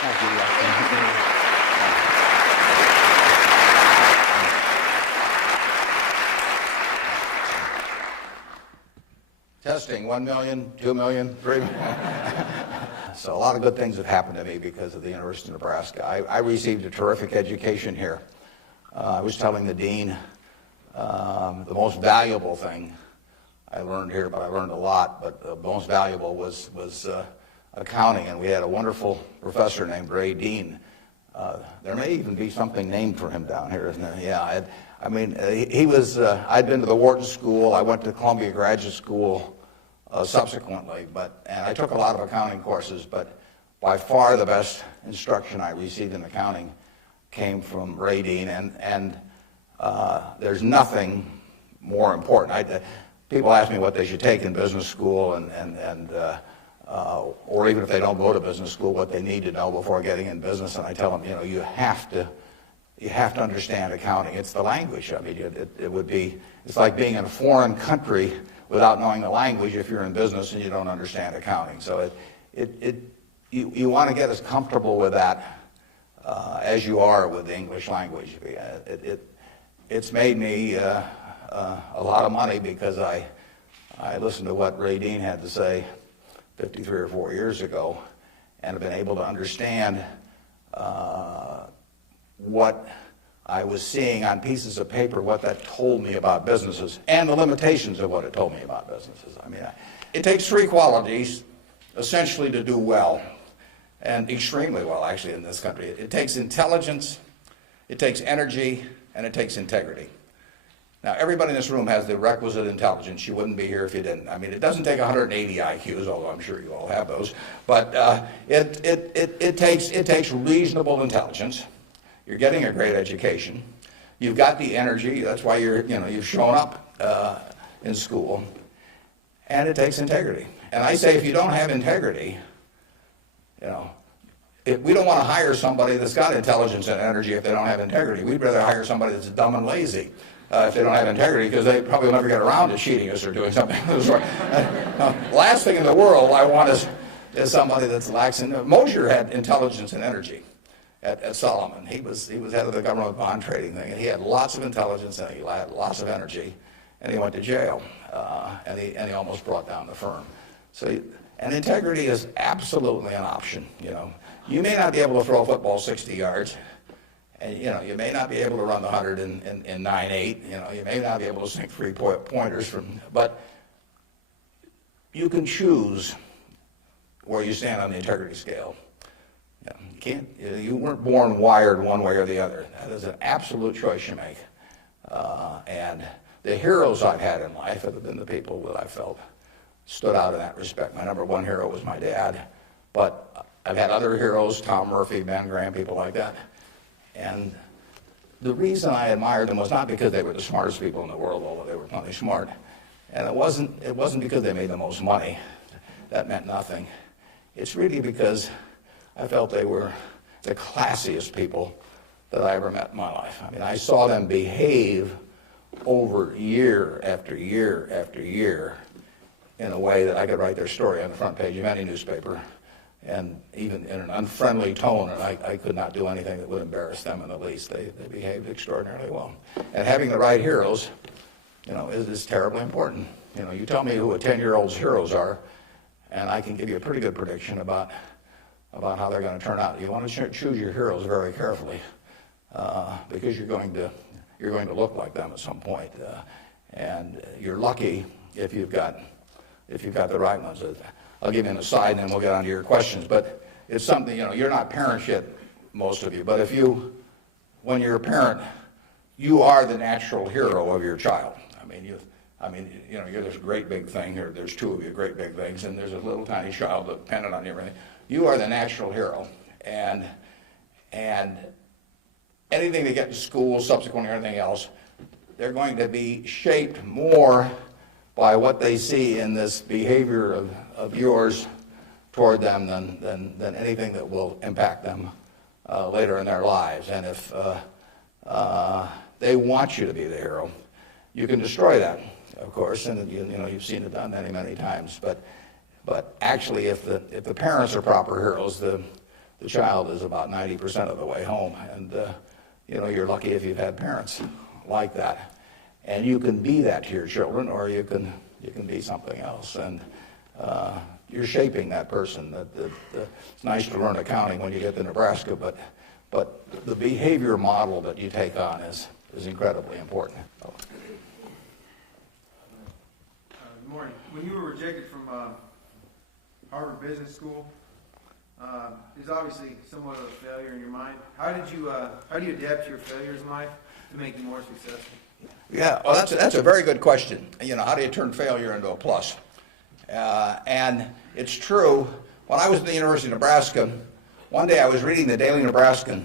Thank you. Testing, 1 million, 2 million, 3 million. So a lot of good things have happened to me because of the University of Nebraska. I received a terrific education here. I was telling the dean the most valuable thing I learned here, but I learned a lot, but the most valuable was accounting, and we had a wonderful professor named Ray Dean. There may even be something named for him down here, isn't there? Yeah, he was, I'd been to the Wharton School, I went to Columbia Graduate School subsequently, and I took a lot of accounting courses, but by far the best instruction I received in accounting came from Ray Dean, and there's nothing more important. People ask me what they should take in business school, or even if they don't go to business school, what they need to know before getting in business, and I tell them, you have to understand accounting. It's the language. I mean, it's like being in a foreign country without knowing the language if you're in business and you don't understand accounting. So you want to get as comfortable with that as you are with the English language. It's made me a lot of money because I listened to what Ray Dean had to say 53 or 4 years ago, and have been able to understand what I was seeing on pieces of paper, what that told me about businesses, and the limitations of what it told me about businesses. I mean, it takes three qualities essentially to do well, and extremely well actually in this country. It takes intelligence, it takes energy, and it takes integrity. Now, everybody in this room has the requisite intelligence. You wouldn't be here if you didn't. I mean, it doesn't take 180 IQs, although I'm sure you all have those, but it takes reasonable intelligence. You're getting a great education. You've got the energy. That's why you've shown up in school. And it takes integrity. And I say if you don't have integrity, we don't want to hire somebody that's got intelligence and energy if they don't have integrity. We'd rather hire somebody that's dumb and lazy if they don't have integrity, because they probably will never get around to cheating us or doing something. Last thing in the world I want is somebody that's lacking. Mosher had intelligence and energy. At Solomon, he was head of the government bond trading thing, and he had lots of intelligence and he had lots of energy, and he went to jail, and he almost brought down the firm. And integrity is absolutely an option. You may not be able to throw a football 60 yards, and you may not be able to run the 100 in 9.8. You may not be able to sink 3-pointers but you can choose where you stand on the integrity scale. You weren't born wired one way or the other. That is an absolute choice you make. And the heroes I've had in life have been the people that I felt stood out in that respect. My number one hero was my dad, but I've had other heroes, Tom Murphy, Ben Graham, people like that. And the reason I admired them was not because they were the smartest people in the world, although they were plenty smart. And it wasn't because they made the most money. That meant nothing. It's really because I felt they were the classiest people that I ever met in my life. I mean, I saw them behave over year after year after year in a way that I could write their story on the front page of any newspaper, and even in an unfriendly tone, and I could not do anything that would embarrass them in the least. They behaved extraordinarily well. And having the right heroes, is terribly important. You tell me who a 10-year-old's heroes are, and I can give you a pretty good prediction about how they're going to turn out. You want to choose your heroes very carefully, because you're going to look like them at some point, and you're lucky if you've got the right ones. I'll give you an aside, and then we'll get on to your questions. But it's something, you're not parents yet, most of you. But when you're a parent, you are the natural hero of your child. You're this great big thing here. There's two of you great big things, and there's a little tiny child dependent on you. Everything. You are the natural hero, and anything they get in school, subsequently, or anything else, they're going to be shaped more by what they see in this behavior of yours toward them than anything that will impact them later in their lives. And if they want you to be the hero, you can destroy that, of course, and you've seen it done many, many times. But actually, if the parents are proper heroes, the child is about 90% of the way home. And you're lucky if you've had parents like that. And you can be that to your children, or you can be something else. And you're shaping that person. It's nice to learn accounting when you get to Nebraska, but the behavior model that you take on is incredibly important. Good morning. When you were rejected from Harvard Business School, it was obviously somewhat of a failure in your mind. How do you adapt to your failures in life to make you more successful? Yeah, well, that's a very good question. How do you turn failure into a plus? And it's true. When I was at the University of Nebraska, one day I was reading the Daily Nebraskan,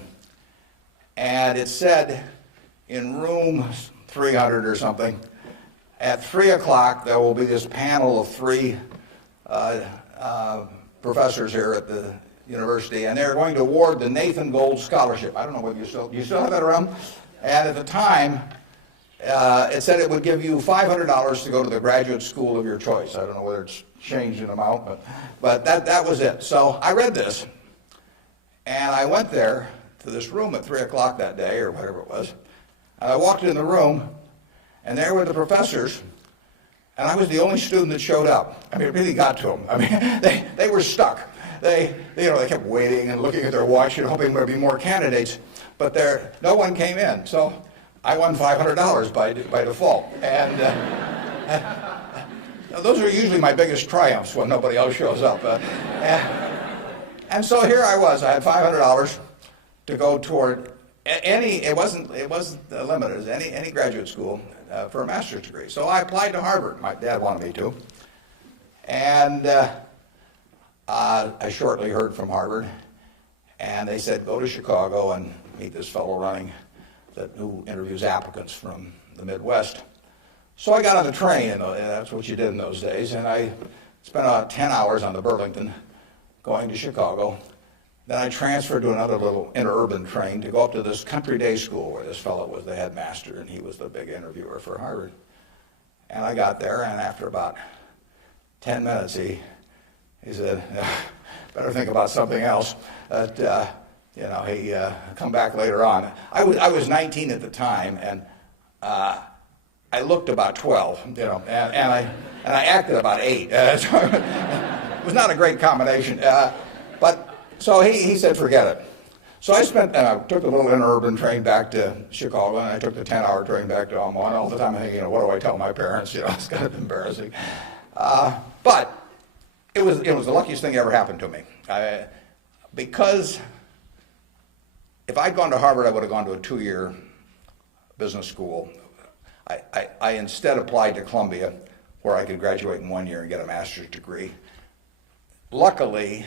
and it said in room 300 or something, at 3 o'clock there will be this panel of 3 professors here at the university, and they're going to award the Nathan Gold Scholarship. I don't know whether you still have that around. And at the time, it said it would give you $500 to go to the graduate school of your choice. I don't know whether it's changed in amount, but that was it. So I read this, and I went there to this room at 3 o'clock that day, or whatever it was, and I walked in the room, and there were the professors, and I was the only student that showed up. I mean, it really got to them. I mean, they were stuck. They kept waiting and looking at their watch and hoping there'd be more candidates, but no one came in. So I won $500 by default. And those are usually my biggest triumphs when nobody else shows up. And so here I was. I had $500 to go toward it wasn't limited, any graduate school for a master's degree. So I applied to Harvard. My dad wanted me to. And I shortly heard from Harvard, and they said, go to Chicago and meet this fellow who interviews applicants from the Midwest. So I got on the train, and that's what you did in those days, and I spent about 10 hours on the Burlington going to Chicago. Then I transferred to another little interurban train to go up to this country day school where this fellow was the headmaster, and he was the big interviewer for Harvard. And I got there, and after about 10 minutes, he said, better think about something else. He come back later on. I was 19 at the time, and I looked about 12, and I acted about 8. So it was not a great combination. So he said, forget it. So I took the little interurban train back to Chicago, and I took the 10-hour train back to Omaha. And all the time I'm thinking, what do I tell my parents? It's kind of embarrassing. But it was the luckiest thing that ever happened to me. Because if I'd gone to Harvard, I would have gone to a 2-year business school. I instead applied to Columbia, where I could graduate in 1 year and get a master's degree. Luckily,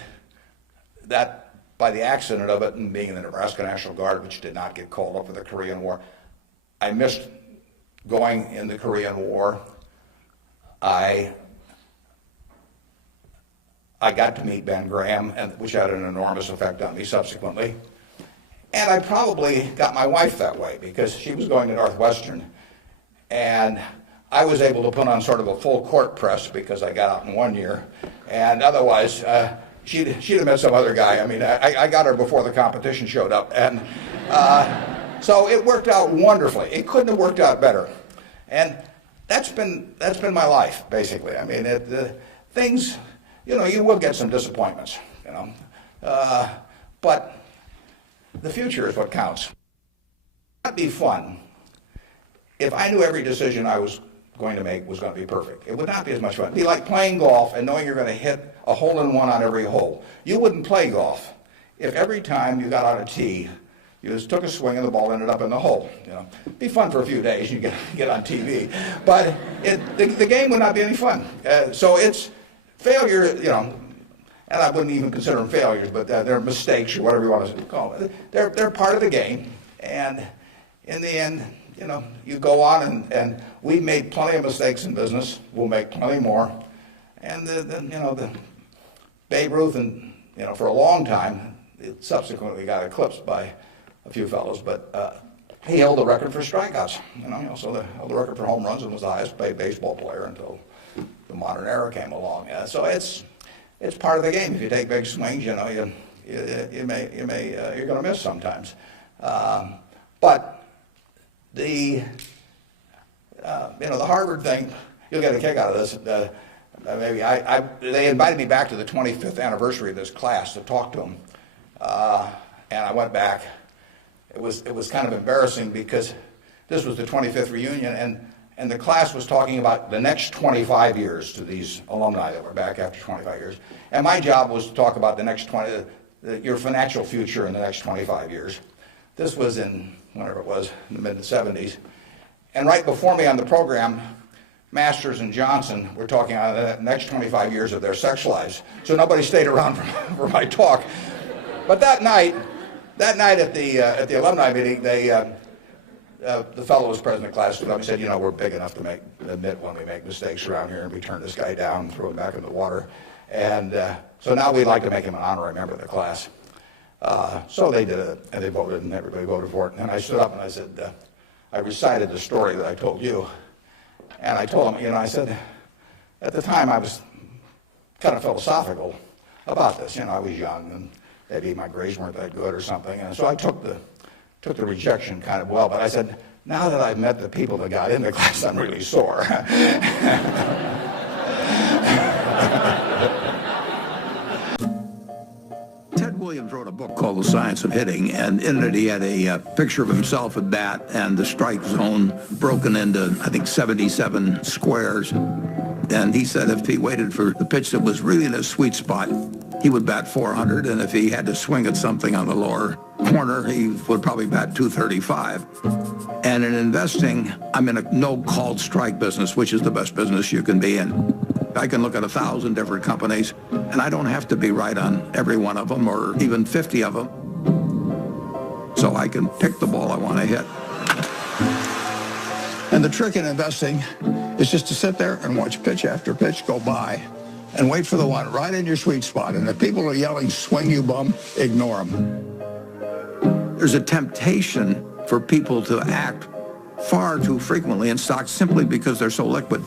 that by the accident of it and being in the Nebraska National Guard, which did not get called up for the Korean War, I missed going in the Korean War. I got to meet Ben Graham, which had an enormous effect on me subsequently. And I probably got my wife that way because she was going to Northwestern, and I was able to put on sort of a full court press because I got out in 1 year, and otherwise she'd have met some other guy. I mean, I got her before the competition showed up, and so it worked out wonderfully. It couldn't have worked out better, and that's been my life basically. I mean, things, you will get some disappointments, but the future is what counts. It'd be fun if I knew every decision I was going to make was going to be perfect. It would not be as much fun. It'd be like playing golf and knowing you're going to hit a hole-in-one on every hole. You wouldn't play golf if every time you got on a tee, you just took a swing and the ball ended up in the hole. It'd be fun for a few days. You get on TV, but the game would not be any fun. So it's failure, and I wouldn't even consider them failures, but they're mistakes or whatever you want to call it. They're part of the game, and in the end, you go on, and we made plenty of mistakes in business. We'll make plenty more, and the Babe Ruth, and for a long time, it subsequently got eclipsed by a few fellows, but he held the record for strikeouts. He also held the record for home runs and was the highest paid baseball player until the modern era came along. So it's part of the game. If you take big swings, you you're going to miss sometimes. But the Harvard thing, you'll get a kick out of this. They invited me back to the 25th anniversary of this class to talk to them, and I went back. It was kind of embarrassing because this was the 25th reunion, and the class was talking about the next 25 years to these alumni that were back after 25 years. And my job was to talk about the next your financial future in the next 25 years. This was in, whenever it was, in the mid-70s. And right before me on the program, Masters and Johnson were talking on the next 25 years of their sex lives. So nobody stayed around for my talk. But that night at the alumni meeting, the fellow who was president of the class stood up and said, we're big enough to admit when we make mistakes around here, and we turn this guy down and throw him back in the water. And so now we'd like to make him an honorary member of the class. So they did it, and they voted, and everybody voted for it. And I stood up and I said, I recited the story that I told you. And I told him, I said, at the time I was kind of philosophical about this. I was young, and maybe my grades weren't that good or something. And so I took the rejection kind of well. But I said, now that I've met the people that got into class, I'm really sore. Ted Williams wrote a book called The Science of Hitting, and in it he had a picture of himself at bat and the strike zone broken into, I think, 77 squares. And he said if he waited for the pitch that was really in his sweet spot, he would bat 400, and if he had to swing at something on the lower corner, he would probably bat 235. And in investing, I'm in a no-called strike business, which is the best business you can be in. I can look at 1,000 different companies, and I don't have to be right on every one of them or even 50 of them. So I can pick the ball I want to hit. And the trick in investing is just to sit there and watch pitch after pitch go by and wait for the one right in your sweet spot. And if people are yelling, swing you bum, ignore them. There's a temptation for people to act far too frequently in stocks simply because they're so liquid.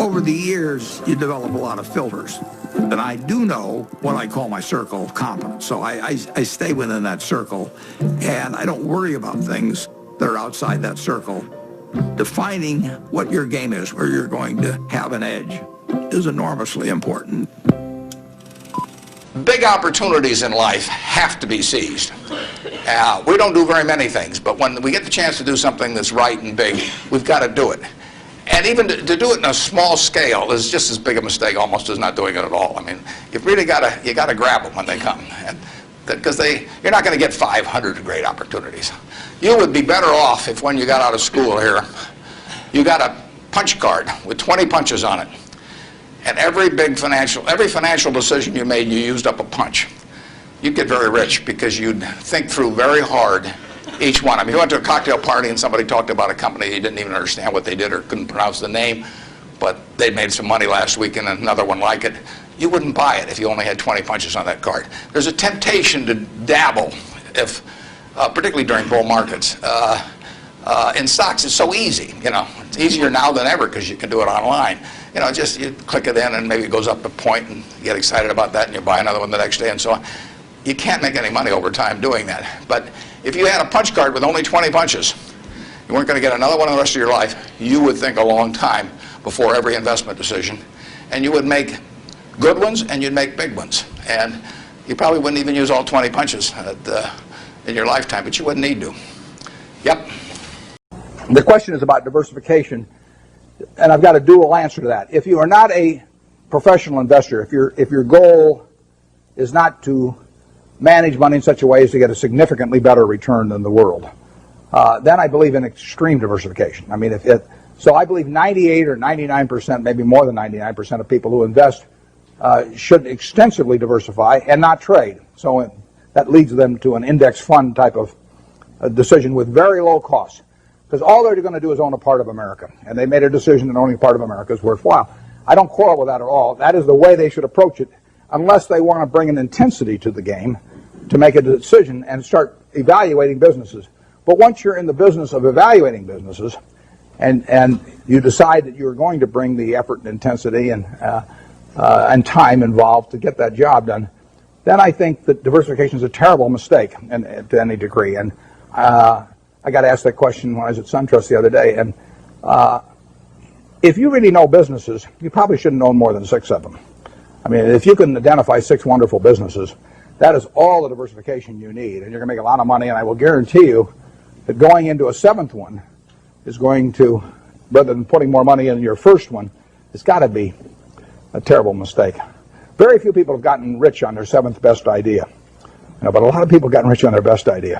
Over the years, you develop a lot of filters. And I do know what I call my circle of competence. So I stay within that circle, and I don't worry about things that are outside that circle. Defining what your game is, where you're going to have an edge, is enormously important. Big opportunities in life have to be seized. We don't do very many things, but when we get the chance to do something that's right and big, we've got to do it. And even to do it in a small scale is just as big a mistake almost as not doing it at all. I mean, you've really got to grab them when they come, because you're not going to get 500 great opportunities. You would be better off if when you got out of school here, you got a punch card with 20 punches on it. And every financial decision you made, you used up a punch. You'd get very rich because you'd think through very hard each one. I mean, you went to a cocktail party and somebody talked about a company you didn't even understand what they did or couldn't pronounce the name, but they made some money last week and another one like it. You wouldn't buy it if you only had 20 punches on that card. There's a temptation to dabble, particularly during bull markets. In stocks, it's so easy. It's easier now than ever because you can do it online. Just you click it in and maybe it goes up a point and you get excited about that and you buy another one the next day and so on. You can't make any money over time doing that. But if you had a punch card with only 20 punches, you weren't going to get another one the rest of your life. You would think a long time before every investment decision, and you would make good ones and you'd make big ones. And you probably wouldn't even use all 20 punches in your lifetime, but you wouldn't need to. Yep. The question is about diversification, and I've got a dual answer to that. If you are not a professional investor, if your goal is not to manage money in such a way as to get a significantly better return than the world, then I believe in extreme diversification. I mean, so I believe 98 or 99%, maybe more than 99% of people who invest should extensively diversify and not trade. So that leads them to an index fund type of decision with very low costs. Because all they're going to do is own a part of America. And they made a decision that owning a part of America is worthwhile. I don't quarrel with that at all. That is the way they should approach it, unless they want to bring an intensity to the game to make a decision and start evaluating businesses. But once you're in the business of evaluating businesses and you decide that you're going to bring the effort and intensity and time involved to get that job done, then I think that diversification is a terrible mistake to any degree. And I got asked that question when I was at SunTrust the other day. And if you really know businesses, you probably shouldn't own more than 6 of them. I mean, if you can identify 6 wonderful businesses, that is all the diversification you need, and you're going to make a lot of money. And I will guarantee you that going into a 7th one is going to, rather than putting more money in your first one, it's got to be a terrible mistake. Very few people have gotten rich on their 7th best idea, but a lot of people have gotten rich on their best idea.